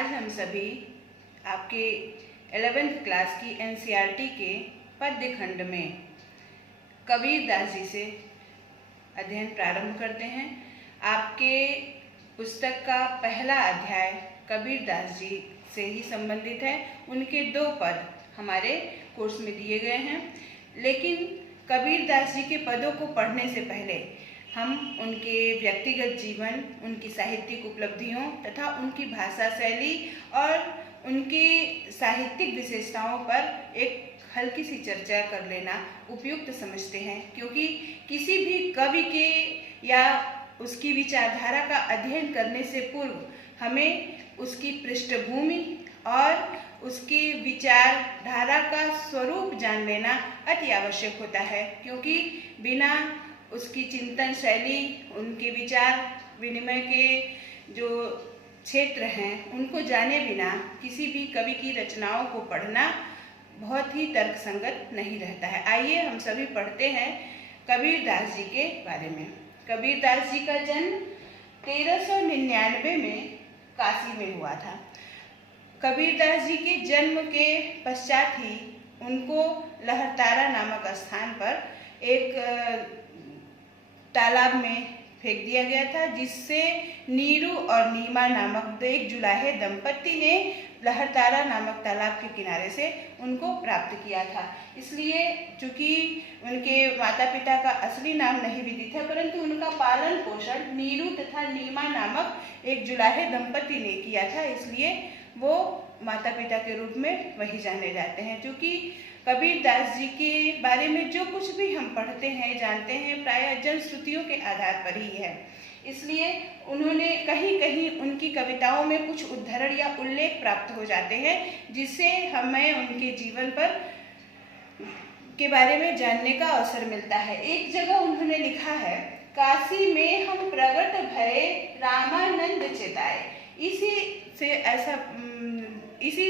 आज हम सभी आपके 11th क्लास की एनसीईआरटी के पद्य खंड में कबीर दास जी से अध्ययन प्रारंभ करते हैं। आपके पुस्तक का पहला अध्याय कबीर दास जी से ही संबंधित है। उनके 2 पद हमारे कोर्स में दिए गए हैं, लेकिन कबीर दास जी के पदों को पढ़ने से पहले हम उनके व्यक्तिगत जीवन, उनकी साहित्यिक उपलब्धियों तथा उनकी भाषा शैली और उनकी साहित्यिक विशेषताओं पर एक हल्की सी चर्चा कर लेना उपयुक्त समझते हैं, क्योंकि किसी भी कवि के या उसकी विचारधारा का अध्ययन करने से पूर्व हमें उसकी पृष्ठभूमि और उसकी विचारधारा का स्वरूप जान लेना अति आवश्यक होता है, क्योंकि बिना उसकी चिंतन शैली, उनके विचार विनिमय के जो क्षेत्र हैं उनको जाने बिना किसी भी कवि की रचनाओं को पढ़ना बहुत ही तर्कसंगत नहीं रहता है। आइए हम सभी पढ़ते हैं कबीर दास जी के बारे में। कबीर दास जी का जन्म 1399 में काशी में हुआ था। कबीर दास जी के जन्म के पश्चात ही उनको लहरतारा नामक स्थान पर एक तालाब में फेंक दिया गया था, जिससे नीरू और नीमा नामक एक जुलाहे दंपत्ति ने लहरतारा नामक तालाब के किनारे से उनको प्राप्त किया था। इसलिए चूंकि उनके माता पिता का असली नाम नहीं विदित है, परंतु उनका पालन पोषण नीरू तथा नीमा नामक एक जुलाहे दंपत्ति ने किया था, इसलिए वो माता पिता के रूप में वही जाने जाते हैं। क्योंकि कबीर दास जी के बारे में जो कुछ भी हम पढ़ते हैं, जानते हैं, प्रायः जनश्रुतियों के आधार पर ही है। इसलिए उन्होंने कहीं कहीं उनकी कविताओं में कुछ उद्धरण या उल्लेख प्राप्त हो जाते हैं, जिससे हमें उनके जीवन पर के बारे में जानने का अवसर मिलता है। एक जगह उन्होंने लिखा है, काशी में हम प्रगट भये रामानंद चेताए। इसी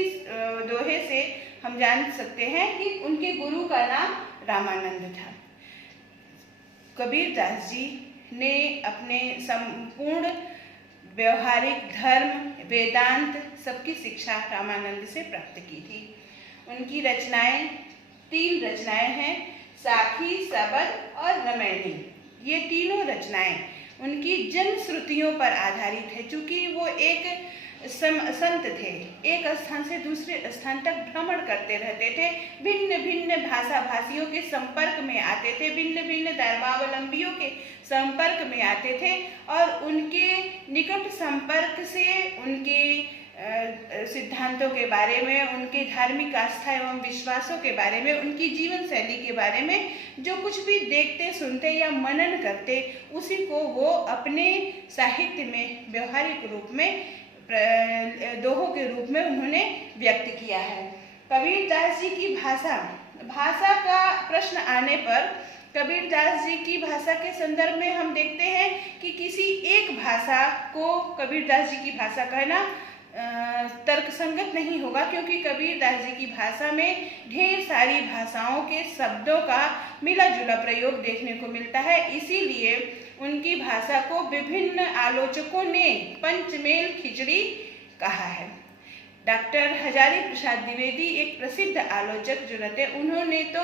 दोहे से हम जान सकते हैं कि उनके गुरु का नाम रामानंद था। कबीर दास जी ने अपने संपूर्ण व्यवहारिक धर्म, वेदांत सबकी शिक्षा रामानंद से प्राप्त की थी। उनकी रचनाएं 3 रचनाएं हैं, साखी, सबद और रमैनी। ये तीनों रचनाएं उनकी जनश्रुतियों पर आधारित है। चूंकि वो एक संत थे, एक स्थान से दूसरे स्थान तक भ्रमण करते रहते थे, भिन्न भिन्न भाषा भाषियों के संपर्क में आते थे, भिन्न भिन्न धर्मावलंबियों के संपर्क में आते थे, और उनके निकट संपर्क से उनके सिद्धांतों के बारे में, उनके धार्मिक आस्था एवं विश्वासों के बारे में, उनकी जीवन शैली के बारे में जो कुछ भी देखते, सुनते या मनन करते, उसी को वो अपने साहित्य में व्यवहारिक रूप में दोहों के रूप में उन्होंने व्यक्त किया है। कबीर दास जी की भाषा का प्रश्न आने पर कबीर दास जी की भाषा के संदर्भ में हम देखते हैं कि किसी एक भाषा को कबीर दास जी की भाषा कहना तर्कसंगत नहीं होगा, क्योंकि कबीर दास जी की भाषा में ढेर सारी भाषाओं के शब्दों का मिला जुला प्रयोग देखने को मिलता है। इसीलिए उनकी भाषा को विभिन्न आलोचकों ने पंचमेल खिचड़ी कहा है। डॉक्टर हजारी प्रसाद द्विवेदी एक प्रसिद्ध आलोचक जो रहते, उन्होंने तो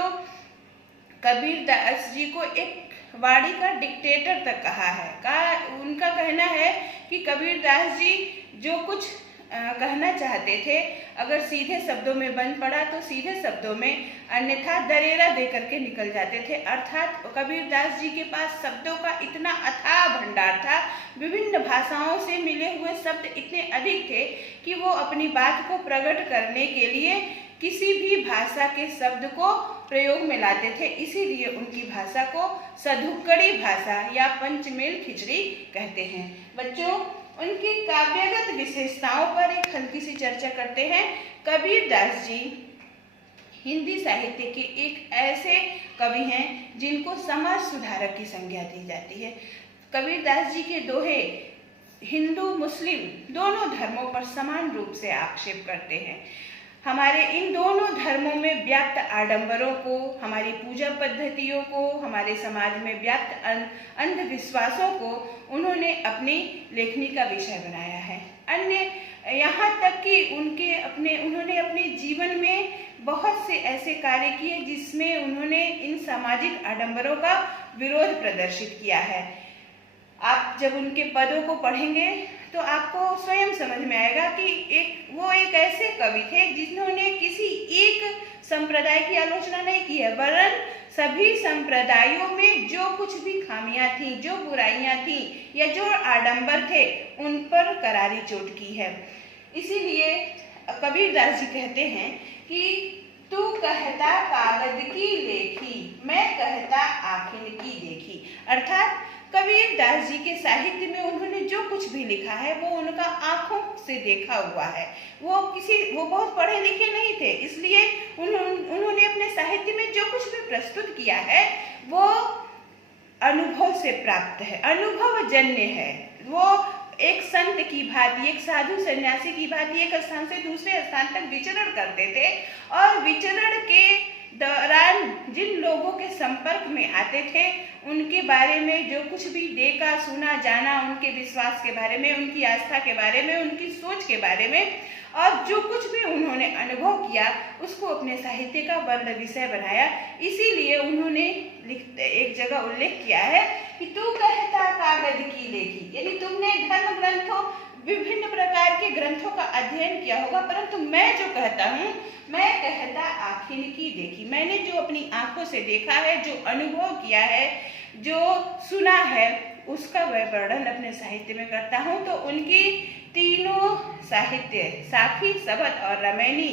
कबीर दास जी को एक वाणी का डिक्टेटर तक कहा है। उनका कहना है कि कबीर दास जी जो कुछ कहना चाहते थे, अगर सीधे शब्दों में बन पड़ा तो सीधे शब्दों में, अन्यथा दरेरा दे करके निकल जाते थे। अर्थात कबीर दास जी के पास शब्दों का इतना अथाह भंडार था, विभिन्न भाषाओं से मिले हुए शब्द इतने अधिक थे कि वो अपनी बात को प्रकट करने के लिए किसी भी भाषा के शब्द को प्रयोग में लाते थे। इसीलिए उनकी भाषा को सधुक्कड़ी भाषा या पंचमेल खिचड़ी कहते हैं। बच्चों, उनकी काव्यगत विशेषताओं पर एक हल्की सी चर्चा करते हैं। कबीर दास जी हिंदी साहित्य के एक ऐसे कवि हैं जिनको समाज सुधारक की संज्ञा दी जाती है। कबीर दास जी के दोहे हिंदू मुस्लिम दोनों धर्मों पर समान रूप से आक्षेप करते हैं। हमारे इन दोनों धर्मों में व्याप्त आडंबरों को, हमारी पूजा पद्धतियों को, हमारे समाज में व्याप्त अंधविश्वासों को उन्होंने अपनी लेखनी का विषय बनाया है। अन्य यहाँ तक कि उन्होंने अपने जीवन में बहुत से ऐसे कार्य किए जिसमें उन्होंने इन सामाजिक आडंबरों का विरोध प्रदर्शित किया है। आप जब उनके पदों को पढ़ेंगे तो आपको स्वयं समझ में आएगा कि वो एक ऐसे कवि थे जिन्होंने किसी एक संप्रदाय की आलोचना नहीं की है, वरन सभी संप्रदायों में जो कुछ भी खामियां थी, जो बुराइयां थी या जो आडंबर थे, उन पर करारी चोट की है। इसीलिए कबीरदास जी कहते हैं कि तू कहता कागज की लेखी, मैं कहता आखिन की देखी। अर्थात कबीरदास जी के साहित्य में उन्होंने जो कुछ भी लिखा है वो उनका आंखों से देखा हुआ है। वो बहुत पढ़े लिखे नहीं थे, इसलिए उन्होंने अपने साहित्य में जो कुछ भी प्रस्तुत किया है वो अनुभव से प्राप्त है, अनुभवजन्य है। वो एक संत की भांति, एक साधु सन्यासी की भांति एक स्थान से दूसरे स्थान तक विचरण करते थे और विचरण के दौरान जिन लोगों के संपर्क में आते थे उनके बारे में जो कुछ भी देखा, सुना, जाना, उनके विश्वास के बारे में, उनकी आस्था के बारे में, उनकी सोच के बारे में और जो कुछ भी उन्होंने अनुभव किया उसको अपने साहित्य का वर्ण विषय बनाया। इसीलिए उन्होंने एक जगह उल्लेख किया है कि तू कहता कागज की लेखी, यानी तुमने धर्म ग्रंथों, विभिन्न प्रकार के ग्रंथों का अध्ययन किया होगा, परंतु मैं जो कहता हूँ, मैं कहता आखिन की देखी। मैंने जो अपनी आंखों से देखा है, जो अनुभव किया है, जो सुना है, उसका वह वर्णन अपने साहित्य में करता हूँ। तो उनकी तीनों साहित्य, साखी, सबद और रामायणी,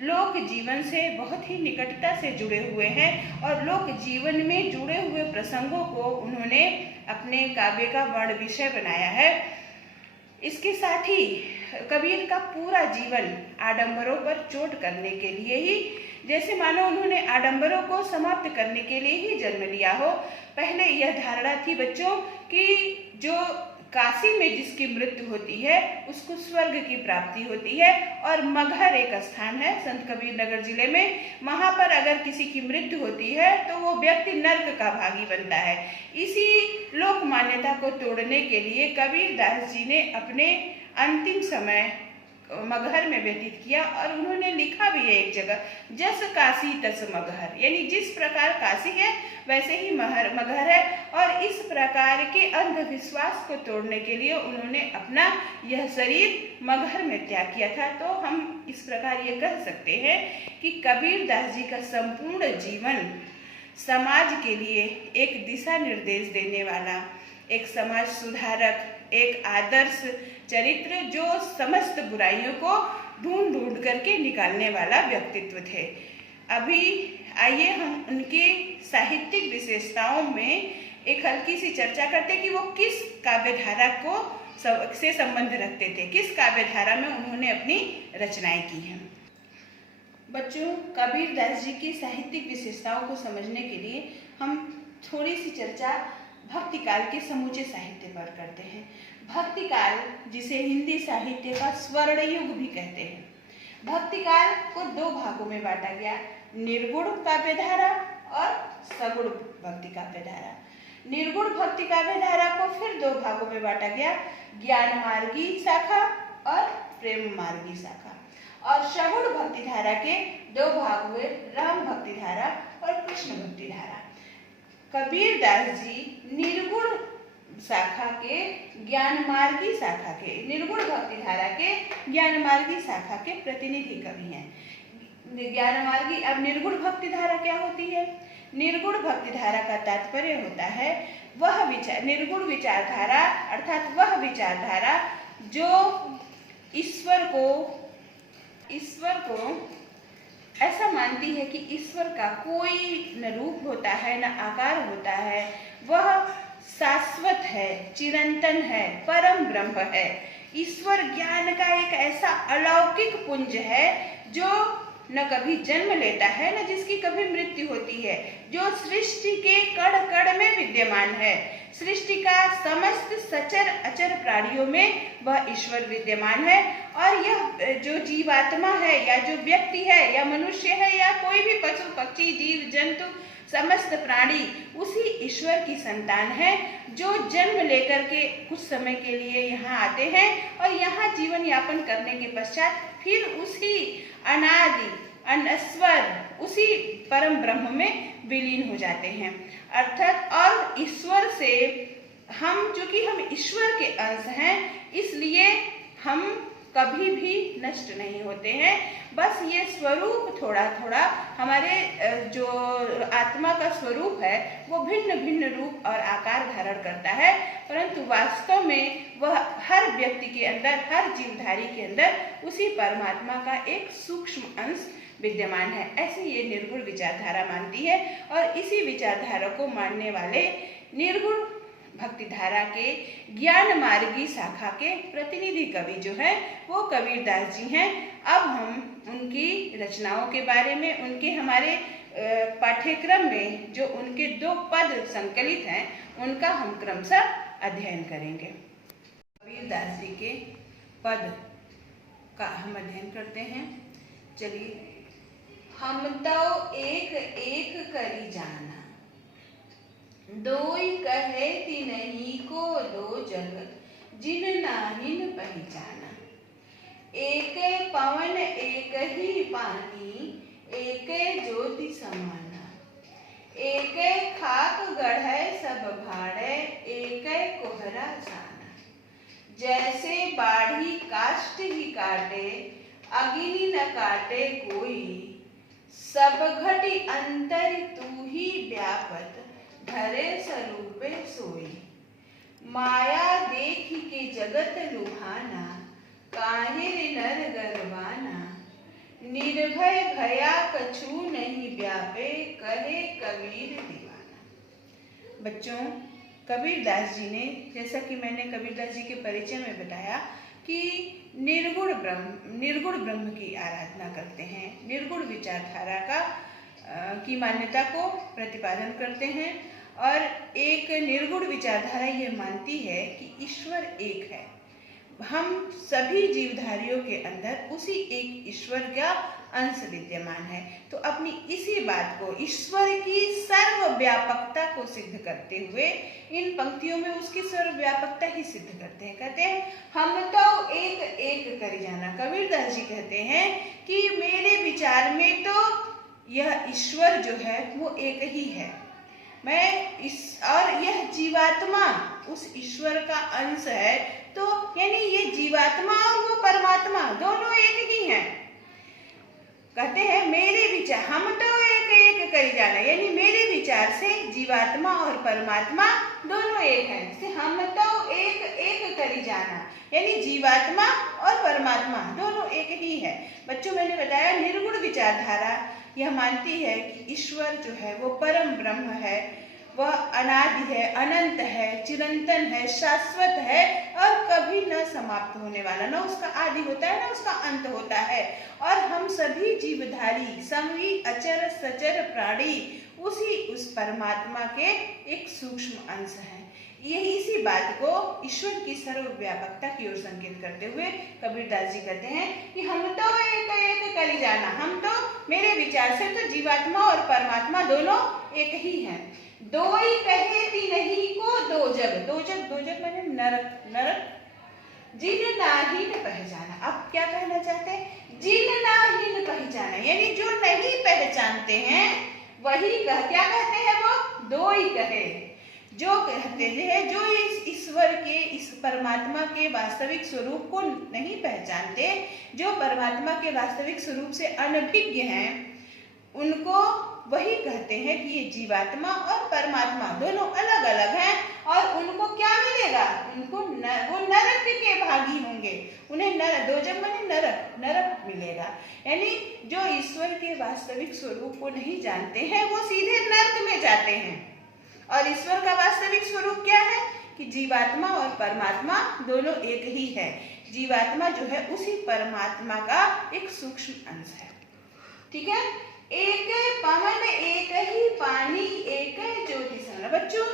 लोक जीवन से बहुत ही निकटता से जुड़े हुए हैं और लोक जीवन में जुड़े हुए प्रसंगों को उन्होंने अपने काव्य का वर्ण विषय बनाया है। इसके साथ ही कबीर का पूरा जीवन आडंबरों पर चोट करने के लिए ही, जैसे मानो उन्होंने आडंबरों को समाप्त करने के लिए ही जन्म लिया हो। पहले यह धारणा थी बच्चों कि जो काशी में जिसकी मृत्यु होती है उसको स्वर्ग की प्राप्ति होती है, और मगहर एक स्थान है संत कबीर नगर जिले में, वहां पर अगर किसी की मृत्यु होती है तो वो व्यक्ति नर्क का भागी बनता है। इसी लोक मान्यता को तोड़ने के लिए कबीरदास जी ने अपने अंतिम समय मगहर में व्यतीत किया और उन्होंने लिखा भी है एक जगह, जस काशी तस मगहर, यानी जिस प्रकार काशी है वैसे ही मगहर है। और इस प्रकार के अंधविश्वास को तोड़ने के लिए उन्होंने अपना यह शरीर मगहर में त्याग किया था। तो हम इस प्रकार ये कह सकते हैं कि कबीरदास जी का संपूर्ण जीवन समाज के लिए एक दिशा निर्देश देने वाला, एक समाज सुधारक, एक आदर्श चरित्र जो समस्त बुराइयों को ढूंढ ढूंढ करके निकालने वाला व्यक्तित्व थे। अभी आइए हम उनके साहित्यिक विशेषताओं में एक हल्की सी चर्चा करते हैं कि वो किस काव्यधारा से संबंध रखते थे, किस काव्यधारा में उन्होंने अपनी रचनाएं की हैं। बच्चों, कबीरदास जी की साहित्यिक विशेषताओं को समझने के लिए हम थोड़ी सी चर्चा भक्ति काल के समूचे साहित्य पर करते हैं। भक्ति काल, जिसे हिंदी साहित्य का स्वर्ण युग भी कहते हैं, भक्ति काल को दो भागों में बांटा गया, निर्गुण काव्यधारा और सगुण भक्ति काव्यधारा। निर्गुण भक्ति काव्यधारा को फिर दो भागों में बांटा गया, ज्ञान मार्गी शाखा और प्रेम मार्गी शाखा। और सगुण भक्ति धारा के दो भाग हुए, राम भक्ति धारा और कृष्ण भक्ति धारा। कबीरदास जी निर्गुण शाखा के ज्ञान मार्गी शाखा के, निर्गुण भक्ति धारा के ज्ञान मार्गी शाखा के प्रतिनिधि कवि हैं। ज्ञान मार्गी, अब निर्गुण भक्ति धारा क्या होती है? निर्गुण भक्ति धारा का तात्पर्य होता है वह विचार, निर्गुण विचारधारा अर्थात वह विचारधारा जो ईश्वर को ऐसा मानती है कि ईश्वर का कोई न रूप होता है, न आकार होता है, वह शाश्वत है, चिरंतन है, परम ब्रह्म है। ईश्वर ज्ञान का एक ऐसा अलौकिक पुंज है जो न कभी जन्म लेता है, न जिसकी कभी मृत्यु होती है, जो सृष्टि के कण कण में विद्यमान है। सृष्टि का समस्त सचर अचर प्राणियों में वह ईश्वर विद्यमान है। और यह जो जीवात्मा है या जो व्यक्ति है या मनुष्य है या कोई भी पशु पक्षी जीव जंतु समस्त प्राणी उसी ईश्वर की संतान है जो जन्म लेकर के कुछ समय के लिए यहाँ आते हैं और यहाँ जीवन यापन करने के पश्चात फिर उसी अनादि अनस्वर उसी परम ब्रह्म में विलीन हो जाते हैं। अर्थात और ईश्वर से हम, चूंकि हम ईश्वर के अंश हैं, इसलिए हम कभी भी नष्ट नहीं होते हैं। बस ये स्वरूप थोड़ा थोड़ा हमारे जो आत्मा का स्वरूप है वो भिन्न भिन्न रूप और आकार धारण करता है, परंतु वास्तव में वह हर व्यक्ति के अंदर, हर जीवधारी के अंदर उसी परमात्मा का एक सूक्ष्म अंश विद्यमान है। ऐसे ये निर्गुण विचारधारा मानती है और इसी विचारधारा को मानने वाले निर्गुण भक्ति धारा के ज्ञान मार्गी शाखा के प्रतिनिधि कवि जो है वो कबीरदास जी हैं। अब हम उनकी रचनाओं के बारे में, उनके हमारे पाठ्यक्रम में जो उनके 2 पद संकलित हैं उनका हम क्रमशः अध्ययन करेंगे। कबीरदास जी के पद का हम अध्ययन करते हैं। चलिए। हम तो एक एक करी जाना, दोई कहे तिनहि को दो जग, जिन नाहिन पहचाना। एक पवन एक ही पानी, एक ज्योति समाना। एक खाक गढ़े सब भाड़े, एक कोहरा छाना। जैसे बाढ़ी काष्ठ ही काटे, अग्नि न काटे कोई। सब घटी अंतर तू ही व्यापत, धरे स्वरूपे सोई। माया देख के जगत लुभाना, काहे रे नर गरवाना। निर्भय भया कछु नहीं व्यापे, कहे कबीर दीवाना। बच्चों, कबीरदास जी ने, जैसा कि मैंने कबीरदास जी के परिचय में बताया कि निर्गुण ब्रह्म की आराधना करते हैं, निर्गुण विचारधारा की मान्यता को प्रतिपादन करते हैं और एक निर्गुण विचारधारा ये मानती है कि ईश्वर एक है। हम सभी जीवधारियों के अंदर उसी एक ईश्वर का अंश विद्यमान है। तो अपनी इसी बात को, ईश्वर की सर्वव्यापकता को सिद्ध करते हुए इन पंक्तियों में उसकी सर्वव्यापकता ही सिद्ध करते हैं। कहते हैं हम तो एक एक कर जाना। कबीरदास जी कहते हैं कि मेरे विचार में तो यह ईश्वर जो है वो एक ही है, और यह जीवात्मा उस ईश्वर का अंश है। तो यानी ये जीवात्मा और वो परमात्मा दोनों एक ही हैं। कहते हैं मेरे विचार, हम तो एक एक करी जाना, यानी मेरे विचार से जीवात्मा और परमात्मा दोनों एक हैं। जैसे हम तो एक एक करी जाना, यानी जीवात्मा और परमात्मा दोनों एक ही है। बच्चों, मैंने बताया निर्गुण विचारधारा यह मानती है कि ईश्वर जो है वो परम ब्रह्म है, वह अनादि है, अनंत है, चिरंतन है, शाश्वत है और कभी न समाप्त होने वाला, न उसका आदि होता है न उसका अंत होता है। और हम सभी जीवधारी, सभी अचर सचर प्राणी उस परमात्मा के एक सूक्ष्म अंश हैं। यही इसी बात को ईश्वर की सर्वव्यापकता की ओर संकेत करते हुए कबीरदास जी कहते हैं कि हम तो एक एक करी जाना, हम तो मेरे विचार से तो जीवात्मा और परमात्मा दोनों एक ही हैं। दोई कहे तिनहि को दो जग, दो जग माने नरक। जिन नाहिन पहचाना, अब क्या कहना चाहते हैं? जिन नाहिन पहचाना, यानी जो नहीं पहचानते हैं वही क्या कहते हैं? वो दोई कहे, जो कहते हैं, जो इस ईश्वर के, इस परमात्मा के वास्तविक स्वरूप को नहीं पहचानते, जो परमात्मा के वास्तविक स्वरूप से अनभिज्ञ हैं, उनको वही कहते हैं कि ये जीवात्मा और परमात्मा दोनों अलग अलग हैं और उनको क्या मिलेगा? उनको वो नरक के भागी होंगे, उन्हें दो जग माने नरक मिलेगा। यानी जो ईश्वर के वास्तविक स्वरूप को नहीं जानते हैं वो सीधे नरक में जाते हैं। और ईश्वर का वास्तविक स्वरूप क्या है? कि जीवात्मा और परमात्मा दोनों एक ही है। जीवात्मा जो है उसी परमात्मा का एक सूक्ष्म अंश है। ठीक है। एक पवन एक ही पानी, एक ज्योति समाना। बच्चों,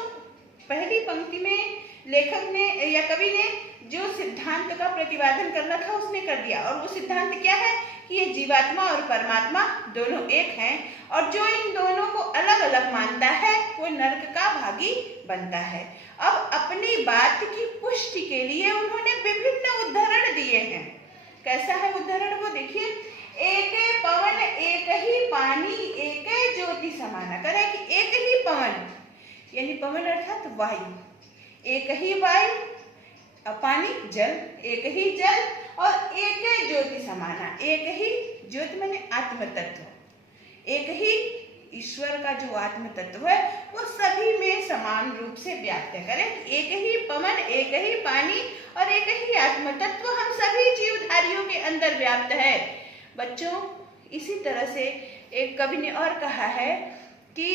पहली पंक्ति में लेखक ने या कवि ने जो सिद्धांत का प्रतिपादन करना था उसने कर दिया। और वो सिद्धांत क्या है? कि ये जीवात्मा और परमात्मा दोनों एक हैं और जो इन दोनों को अलग अलग मानता है वो नरक का भागी बनता है। अब अपनी बात की पुष्टि के लिए उन्होंने विभिन्न उदाहरण दिए हैं। कैसा है उदाहरण वो देखिए। एक पवन एक ही पानी एक ज्योति समाना। करें कि एक ही पवन यानी पवन अर्थात वायु, एक ही वायु, पानी जल, एक ही जल और एक ज्योति समाना। एक ही ज्योति माने आत्म तत्व, एक ही ईश्वर का जो आत्म तत्व है वो सभी में समान रूप से व्याप्त है। करें एक ही पवन एक ही पानी और एक ही आत्म तत्व हम सभी जीवधारियों के अंदर व्याप्त है। बच्चों इसी तरह से एक कवि ने और कहा है कि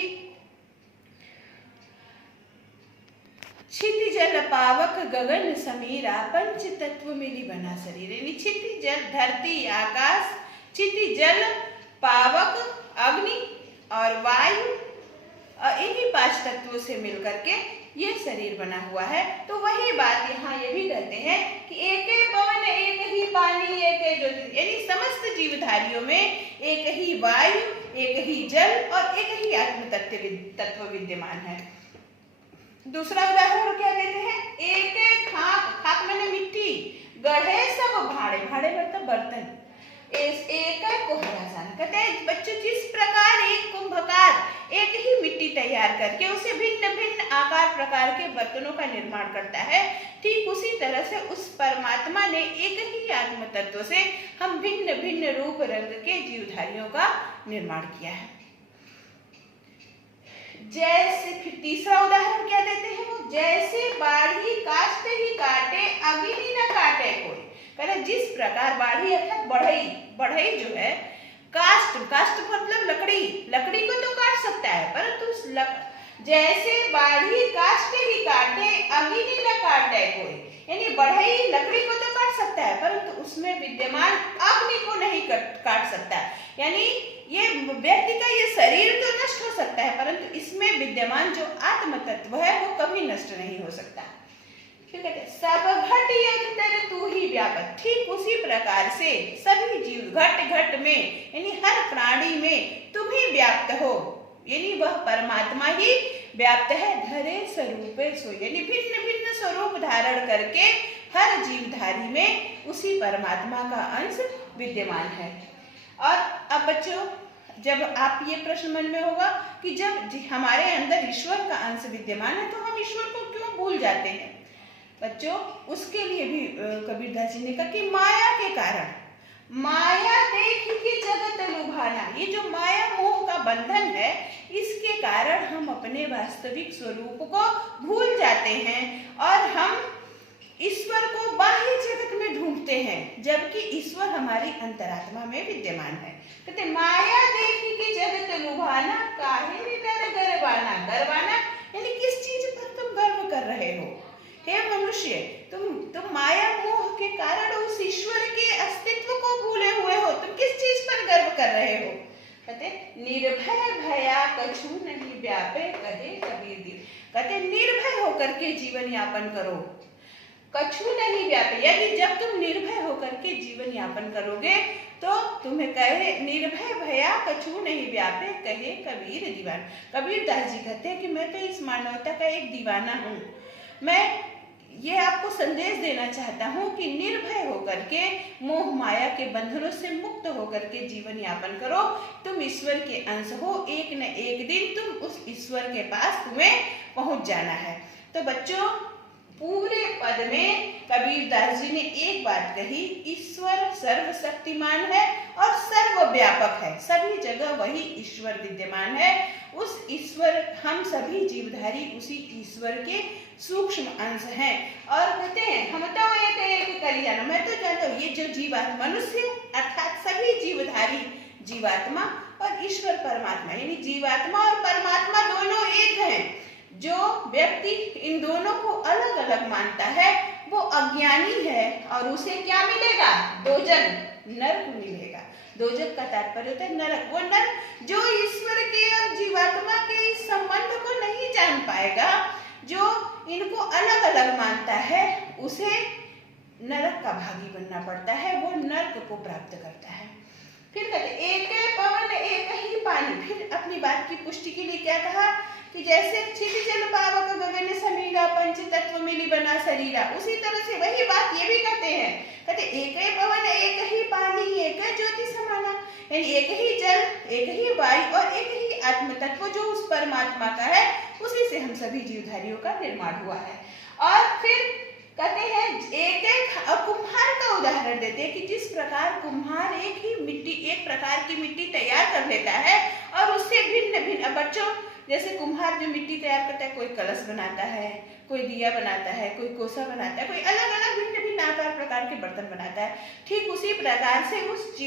क्षिति जल पावक गगन समीरा पंच तत्व मिली बना शरीर। यानी क्षिति जल धरती आकाश, क्षिति जल पावक अग्नि और वायु और इन्हीं पांच तत्वों से मिलकर के ये शरीर बना हुआ है। तो वही बात यहाँ ये भी कहते हैं कि एक ही पवन एक ही पानी एक ज्योति, यानी समस्त जीवधारियों में एक ही वायु एक ही जल और एक ही आत्म तत्व विद्यमान है। दूसरा उदाहरण क्या देते हैं। एक खाक, खाक माने मिट्टी, गढ़े सब भाड़े, भाड़े मतलब बर्तन, एक कोहरा जान। कहते हैं बच्चों जिस प्रकार एक कुंभकार एक ही मिट्टी तैयार करके उसे भिन्न भिन्न आकार प्रकार के बर्तनों का निर्माण करता है, ठीक उसी तरह से उस परमात्मा ने एक ही आत्म तत्व से हम भिन्न भिन्न रूप रंग के जीवधारियों का निर्माण किया है। जैसे फिर तीसरा उदाहरण क्या देते हैं वो। जैसे बाढ़ी काष्ठ ही काटे अग्नि न काटे कोई। कहते जिस प्रकार बाढ़ी अर्थात बढ़ई, बढ़ई जो है काष्ठ, काष्ठ मतलब लकड़ी, लकड़ी को तो काट सकता है परंतु जैसे बाढ़ी काष्ठ ही काटे अग्नि न काटे कोई, यानी बढ़ई लकड़ी को तो काट सकता है परंतु उसमें विद्यमान अग्नि को नहीं काट सकता। यानी ये व्यक्ति का ये शरीर तो नष्ट हो सकता है परंतु इसमें विद्यमान जो आत्म तत्व है वो कभी नष्ट नहीं हो सकता। फिर कहते हैं सब घट अंतर तू ही व्यापक। ठीक उसी प्रकार से सभी जीव घट घट में यानी हर प्राणी में तुम ही व्याप्त हो, यानी वह परमात्मा ही व्याप्त है। धरे स्वरूपे सो, यानी भिन्न भिन्न स्वरूप धारण करके हर जीवधारी में उसी परमात्मा का अंश विद्यमान है। और अब बच्चों जब आप ये प्रश्न मन में होगा कि जब हमारे अंदर ईश्वर का अंश विद्यमान है तो हम ईश्वर को क्यों भूल जाते हैं। बच्चों उसके लिए भी कबीरदास जी ने कहा कि माया के कारण, माया देख के जगत लुभाना, ये जो माया मोह का बंधन है इसके कारण हम अपने वास्तविक स्वरूप को भूल जाते हैं और हम ईश्वर को बाह्य जगत में ढूंढते हैं जबकि ईश्वर हमारी अंतरात्मा में विद्यमान है। कहते माया देख के जगत लुभाना काहे नर गर्वाना। गर्वाना यानी किस चीज पर तुम गर्व कर रहे हो। हे मनुष्य तुम माया मोह के कारण उस ईश्वर के अस्तित्व को भूले हुए हो, तुम किस चीज पर गर्व कर रहे हो। कहते निर्भय भया कछु नहीं व्यापे कहे कबीर दी। कहते निर्भय होकर के जीवन यापन करो, कछु नहीं व्यापे, यानी जब तुम निर्भय होकर के जीवन यापन करोगे तो तुम्हें कहे निर्भय भया कछु नहीं व्यापे कहे कबीर दीवान। कबीरदास जी कहते हैं कि मैं तो इस मानवता का एक दीवाना हूँ। मैं ये आपको संदेश देना चाहता हूँ कि निर्भय होकर के मोह माया के बंधनों से मुक्त होकर के जीवन यापन करो। तुम ईश्वर के अंश हो, एक न एक दिन तुम उस ईश्वर के पास तुम्हें पहुंच जाना है। तो बच्चों पूरे पद में कबीरदास जी ने एक बात कही, ईश्वर सर्वशक्तिमान है और सर्वव्यापक है, सभी जगह वही ईश्वर विद्यमान है। उस ईश्वर, हम सभी जीवधारी उसी ईश्वर के सूक्ष्म अंश हैं। और कहते हैं हम तो एक करी जाना, मैं तो जानता हूँ ये जो जीवात्मा मनुष्य अर्थात सभी जीवधारी जीवात्मा और ईश्वर परमात्मा, यानी जीवात्मा और परमात्मा दोनों एक हैं। जो व्यक्ति इन दोनों को अलग अलग मानता है वो अज्ञानी है और उसे क्या मिलेगा, दोजक नरक मिलेगा। दोजक का तात्पर्य होता है नरक। वो नरक जो ईश्वर के और जीवात्मा के इस संबंध को नहीं जान पाएगा, जो इनको अलग अलग मानता है, उसे नरक का भागी बनना पड़ता है, वो नरक को प्राप्त करता है। फिर कहते एक पवन एक ही पानी। फिर अपनी बात की पुष्टि के लिए क्या कहा कि जैसे क्षिति जल पावक गगन समीरा पंच तत्व मिली बना शरीरा, उसी तरह से वही बात ये भी कहते हैं। कहते एक पवन एक ही पानी एक ज्योति समाना, यानी एक ही जल एक ही वायु और एक ही आत्म तत्व जो उस परमात्मा का है, उसी से हम सभी जीवधारियों का निर्माण हुआ है। और फिर कहते हैं एक कुम्हार का उदाहरण देते हैं कि जिस प्रकार कुम्हार एक प्रकार की मिट्टी तैयार कर लेता है और उससे भिन्न भिन्न, बच्चों जैसे कुम्हार जो मिट्टी तैयार करता है, कोई कलश बनाता है, कोई दिया बनाता है, कोई कोसा बनाता है, कोई अलग अलग भिन्न भिन्न आकार प्रकार के बर्तन बनाता है। ठीक उसी प्रकार से उस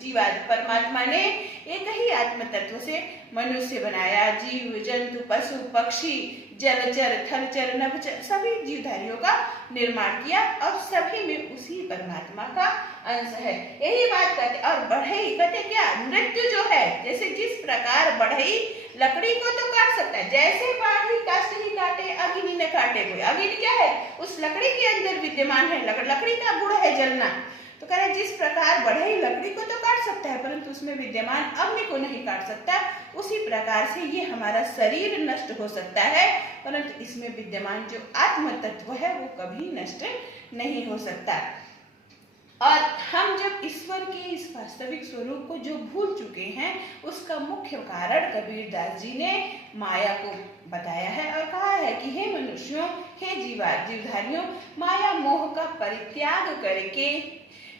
जीवात्मा परमात्मा ने एक ही आत्म तत्व से मनुष्य बनाया, जीव जंतु पशु पक्षी जलचर थलचर नभचर सभी जीवधारियों का निर्माण किया और सभी में उसी परमात्मा का अंश है। यही बात कहते। और बढ़ई कहते क्या, मृत्यु जो है, जैसे जिस प्रकार बढ़ई लकड़ी को तो काट सकता है, जैसे बाढ़ी काष्ठ ही काटे अग्नि न काटे कोई। अग्नि क्या है, उस लकड़ी के अंदर विद्यमान है, लकड़ी का गुण है जलना। तो कह रहे जिस प्रकार बढ़ई लकड़ी को तो काट सकता है परंतु उसमें विद्यमान अग्नि को नहीं काट सकता, उसी प्रकार से ये हमारा शरीर नष्ट हो सकता है परंतु इसमें विद्यमान जो आत्म तत्व है वो कभी नष्ट नहीं हो सकता। और हम जब ईश्वर के इस वास्तविक स्वरूप को जो भूल चुके हैं, उसका मुख्य कारण कबीरदास जी ने माया को बताया है और कहा है कि हे मनुष्यों, हे जीवधारियों, माया मोह का परित्याग करके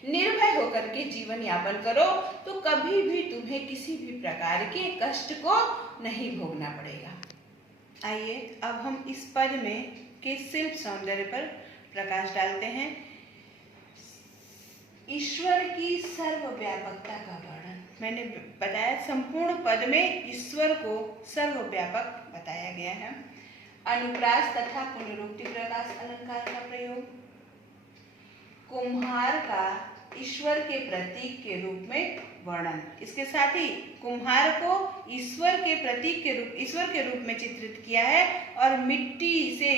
निर्भय होकर के जीवन यापन करो तो कभी भी तुम्हें किसी भी प्रकार के कष्ट को नहीं भोगना पड़ेगा। आइए अब हम इस पद में के शिल्प सौंदर्य पर प्रकाश डालते हैं। ईश्वर की सर्वव्यापकता का वर्णन। मैंने बताया संपूर्ण पद में ईश्वर को सर्वव्यापक बताया गया है। अनुप्रास तथा पुनरुक्ति प्रकाश अलंकार का प्रयोग, कुम्हार का ईश्वर के प्रतीक के रूप में वर्णन, इसके साथ ही कुम्हार को ईश्वर के प्रतीक के रूप ईश्वर के रूप में चित्रित किया है और मिट्टी से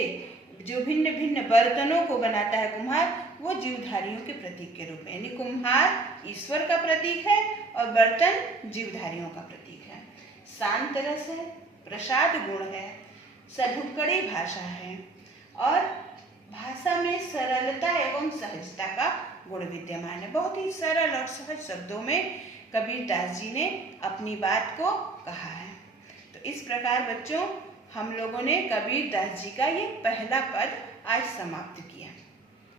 जो भिन्न भिन्न बर्तनों को बनाता है कुम्हार, वो जीवधारियों के प्रतीक के रूप में, यानी कुम्हार ईश्वर का प्रतीक है और बर्तन जीवधारियों का प्रतीक है। शांत रस है, प्रसाद गुण है, सधुक्कड़ी भाषा है और भाषा में सरलता एवं सहजता का गुण विद्यमान है। बहुत ही सरल और सहज शब्दों में कबीरदास जी ने अपनी बात को कहा है। तो इस प्रकार बच्चों हम लोगों ने कबीरदास जी का ये पहला पद आज समाप्त किया।